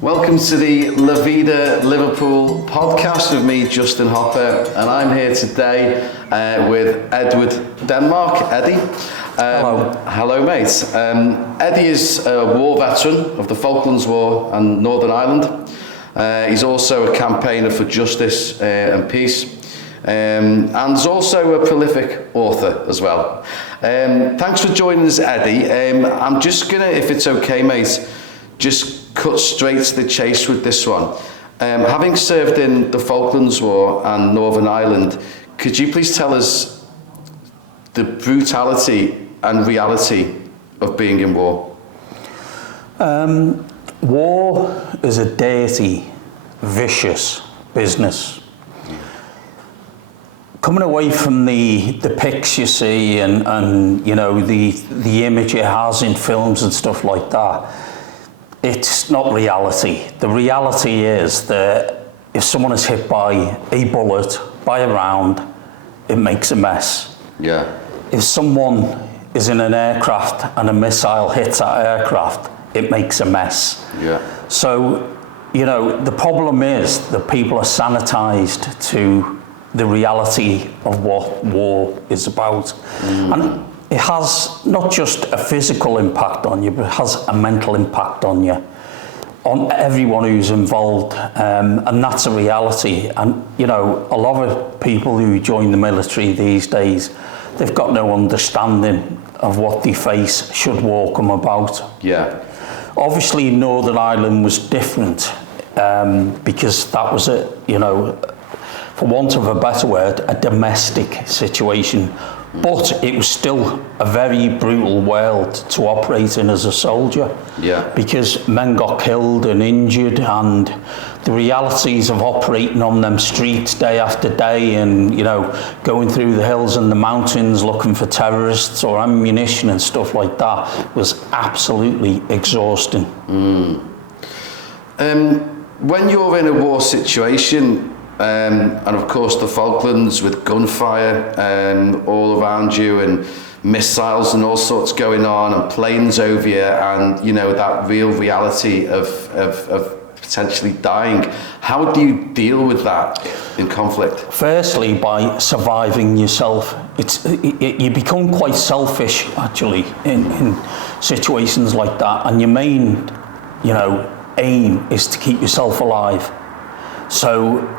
Welcome to the VIDA Liverpool podcast with me, Justin Hopper, and I'm here today with Edward Denmark. Eddie. Hello. Hello, mate. Eddie is a war veteran of the Falklands War and Northern Ireland. He's also a campaigner for justice and peace. And is also a prolific author as well. Thanks for joining us, Eddie. I'm just gonna, if it's okay, mate, just cut straight to the chase with this one. Having served in the Falklands War and Northern Ireland, could you please tell us the brutality and reality of being in war? War is a dirty, vicious business. Coming away from the pics you see and you know the image it has in films and stuff like that, it's not reality. The reality is that if someone is hit by a bullet, by a round, it makes a mess. Yeah. If someone is in an aircraft and a missile hits that aircraft, it makes a mess. Yeah. So, you know, the problem is that people are sanitized to the reality of what war is about. And it has not just a physical impact on you, but it has a mental impact on you, on everyone who's involved, and that's a reality. And, you know, a lot of people who join the military these days, they've got no understanding of what they face should war come about. Yeah. Obviously, Northern Ireland was different, because that was a, you know, for want of a better word, a domestic situation. But it was still a very brutal world to operate in as a soldier. Yeah. Because men got killed and injured, and the realities of operating on them streets day after day and, you know, going through the hills and the mountains looking for terrorists or ammunition and stuff like that was absolutely exhausting. When you're in a war situation, and of course the Falklands with gunfire all around you and missiles and all sorts going on and planes over you and, you know, that real reality of potentially dying. How do you deal with that in conflict? Firstly, by surviving yourself. You become quite selfish, actually, in situations like that, and your main, you know, aim is to keep yourself alive. So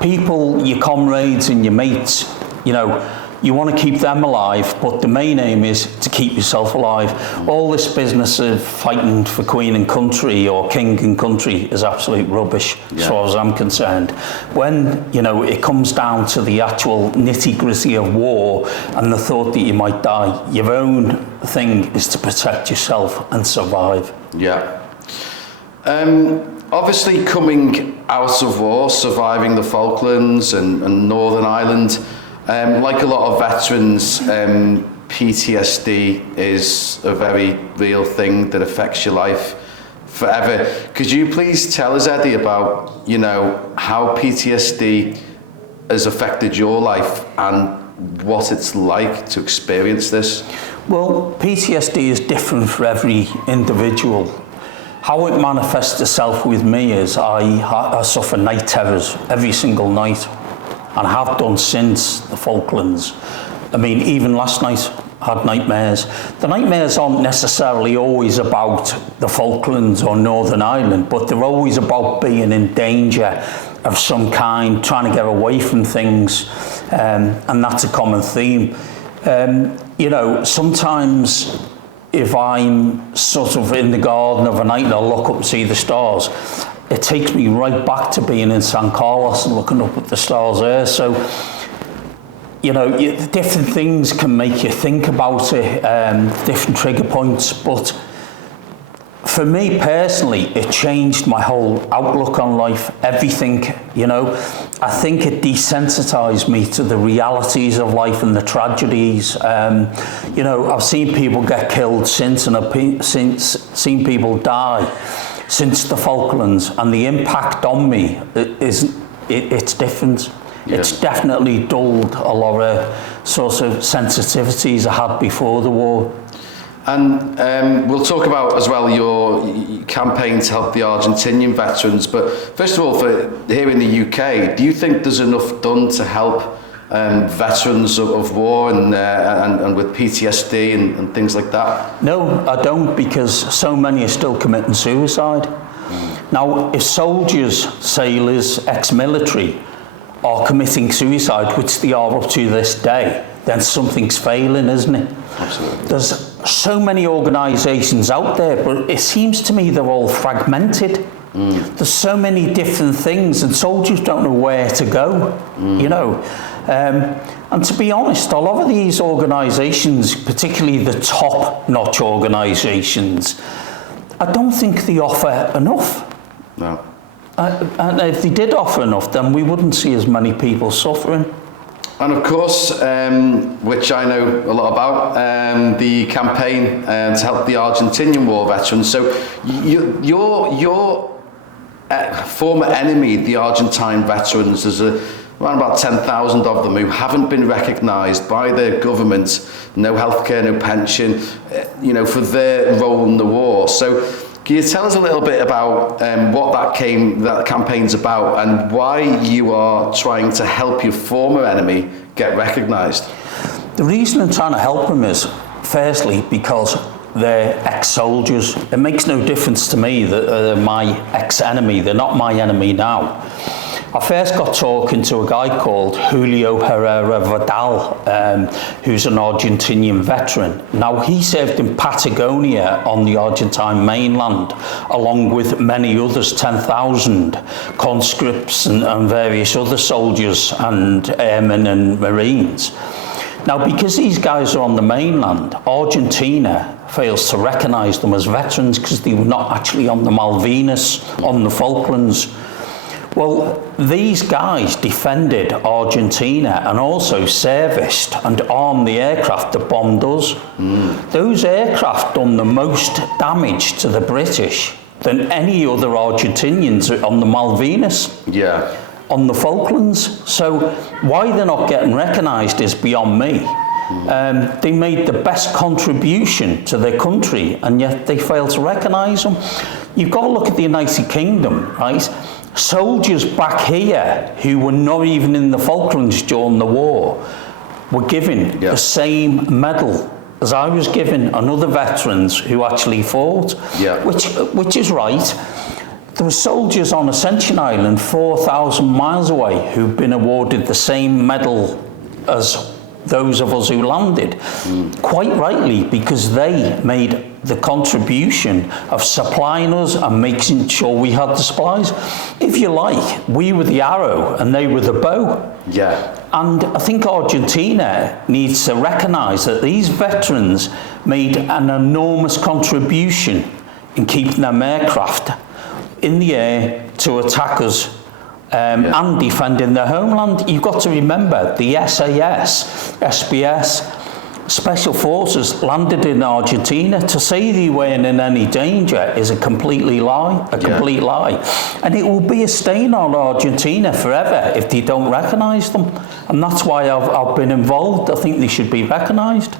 people, your comrades and your mates, you know, you want to keep them alive, but the main aim is to keep yourself alive. All this business of fighting for Queen and country or King and country is absolute rubbish, as far as I'm concerned. When, you know, it comes down to the actual nitty-gritty of war and the thought that you might die, your own thing is to protect yourself and survive. Yeah. Obviously, coming out of war, surviving the Falklands and Northern Ireland, like a lot of veterans, PTSD is a very real thing that affects your life forever. Could you please tell us, Eddie, about, you know, how PTSD has affected your life and what it's like to experience this? Well, PTSD is different for every individual. How it manifests itself with me is I suffer night terrors every single night, and have done since the Falklands. I mean, even last night I had nightmares. The nightmares aren't necessarily always about the Falklands or Northern Ireland, but they're always about being in danger of some kind, trying to get away from things, and that's a common theme. You know, sometimes if I'm sort of in the garden of a night and I look up and see the stars, it takes me right back to being in San Carlos and looking up at the stars there. So, you know, different things can make you think about it, different trigger points, but for me personally, it changed my whole outlook on life, everything, you know. I think it desensitized me to the realities of life and the tragedies. You know, I've seen people get killed since, and I've seen people die since the Falklands, and the impact on me it's different. Yeah. It's definitely dulled a lot of sort of sensitivities I had before the war. And we'll talk about as well your campaign to help the Argentinian veterans. But first of all, for here in the UK, do you think there's enough done to help veterans of war and with PTSD and things like that? No, I don't, because so many are still committing suicide. Now, if soldiers, sailors, ex-military are committing suicide, which they are up to this day, then something's failing, isn't it? Absolutely. There's so many organisations out there, but it seems to me they're all fragmented. There's so many different things, and soldiers don't know where to go, you know. And to be honest, a lot of these organisations, particularly the top-notch organisations, I don't think they offer enough. No. And if they did offer enough, then we wouldn't see as many people suffering. And of course, which I know a lot about, the campaign to help the Argentinian war veterans. So your former enemy, the Argentine veterans, there's around about 10,000 of them who haven't been recognised by their government, no healthcare, no pension, you know, for their role in the war. So can you tell us a little bit about what that campaign's about and why you are trying to help your former enemy get recognised? The reason I'm trying to help them is, firstly, because they're ex-soldiers. It makes no difference to me that they're my ex-enemy. They're not my enemy now. I first got talking to a guy called Julio Herrera Vidal, who's an Argentinian veteran. Now, he served in Patagonia on the Argentine mainland, along with many others, 10,000 conscripts and various other soldiers and airmen and Marines. Now, because these guys are on the mainland, Argentina fails to recognise them as veterans because they were not actually on the Malvinas, on the Falklands. Well, these guys defended Argentina and also serviced and armed the aircraft that bombed us. Those aircraft done the most damage to the British than any other Argentinians on the Malvinas. Yeah. On the Falklands. So why they're not getting recognised is beyond me. They made the best contribution to their country, and yet they fail to recognise them. You've got to look at the United Kingdom, right? Soldiers back here who were not even in the Falklands during the war were given the same medal as I was given, and other veterans who actually fought, which is right. There were soldiers on Ascension Island 4,000 miles away who've been awarded the same medal as those of us who landed, quite rightly, because they made the contribution of supplying us and making sure we had the supplies. If you like, we were the arrow and they were the bow. Yeah. And I think Argentina needs to recognise that these veterans made an enormous contribution in keeping them aircraft in the air to attack us and defending their homeland. You've got to remember the SAS, SBS, Special Forces landed in Argentina. To say they weren't in any danger is a complete lie. And it will be a stain on Argentina forever if they don't recognise them. And that's why I've been involved. I think they should be recognised.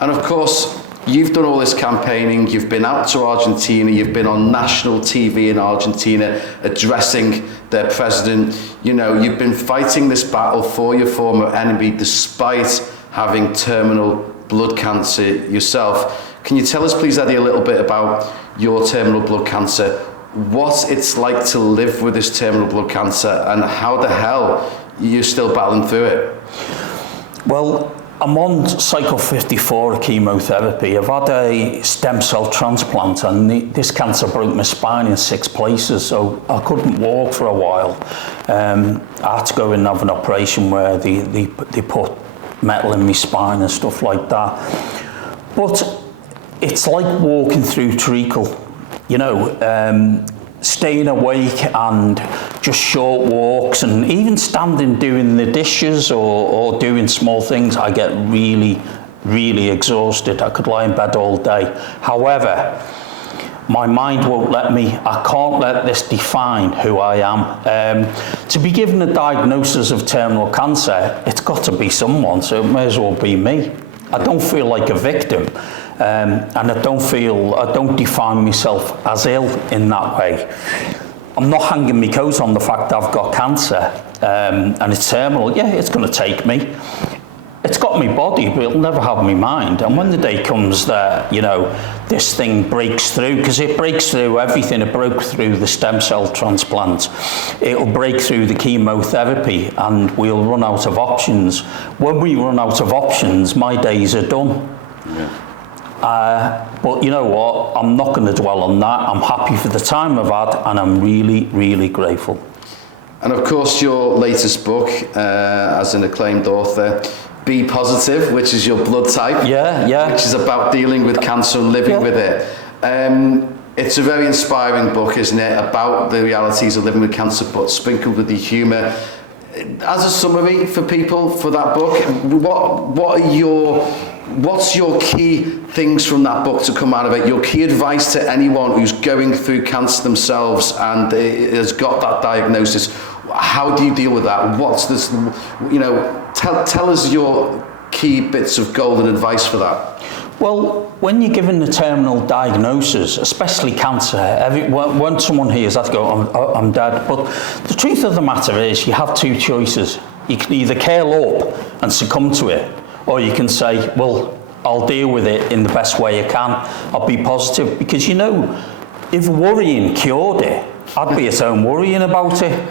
And of course, you've done all this campaigning, you've been out to Argentina, you've been on national TV in Argentina addressing their president. You know, you've been fighting this battle for your former enemy despite having terminal blood cancer yourself. Can you tell us, please, Eddie, a little bit about your terminal blood cancer, what it's like to live with this terminal blood cancer, and how the hell you're still battling through it? Well, I'm on cycle 54 of chemotherapy. I've had a stem cell transplant, and this cancer broke my spine in 6 places, so I couldn't walk for a while. I had to go and have an operation where they put metal in my spine and stuff like that. But it's like walking through treacle, you know, staying awake and just short walks, and even standing doing the dishes or doing small things, I get really, really exhausted. I could lie in bed all day. However, my mind won't let me. I can't let this define who I am. To be given a diagnosis of terminal cancer, it's got to be someone, so it may as well be me. I don't feel like a victim. and I don't define myself as ill in that way. I'm not hanging my coat on the fact that I've got cancer and it's terminal. Yeah, it's going to take me. It's got my body, but it'll never have my mind. And when the day comes that, you know, this thing breaks through, because it breaks through everything. It broke through the stem cell transplant. It'll break through the chemotherapy, and we'll run out of options. When we run out of options, my days are done. Yeah. But you know what? I'm not going to dwell on that. I'm happy for the time I've had, and I'm really, really grateful. And of course, your latest book, as an acclaimed author, Be Positive, which is your blood type. Yeah. Which is about dealing with cancer and living with it. It's a very inspiring book, isn't it? About the realities of living with cancer, but sprinkled with the humour. As a summary for people for that book, what's your key things from that book to come out of it? Your key advice to anyone who's going through cancer themselves and has got that diagnosis. How do you deal with that? What's this, you know, tell us your key bits of golden advice for that. Well, when you're given the terminal diagnosis, especially cancer, when someone hears that, go, I'm dead. But the truth of the matter is you have two choices. You can either curl up and succumb to it, or you can say, well, I'll deal with it in the best way I can. I'll be positive. Because, you know, if worrying cured it, I'd be at home worrying about it.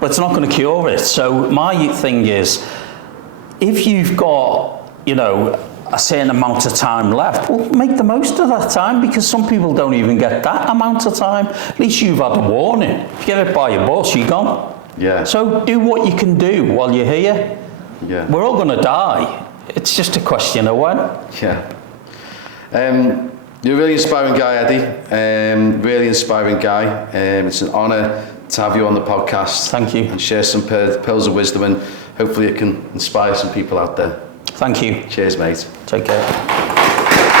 But it's not going to cure it. So my thing is, if you've got, you know, a certain amount of time left, well, make the most of that time, because some people don't even get that amount of time. At least you've had a warning. If you get hit by a bus, you're gone. Yeah. So do what you can do while you're here. Yeah. We're all going to die. It's just a question of when. Yeah. You're a really inspiring guy, Eddie. Really inspiring guy. It's an honour to have you on the podcast. Thank you. And share some pearls of wisdom, and hopefully it can inspire some people out there. Thank you. Cheers, mate. Take care.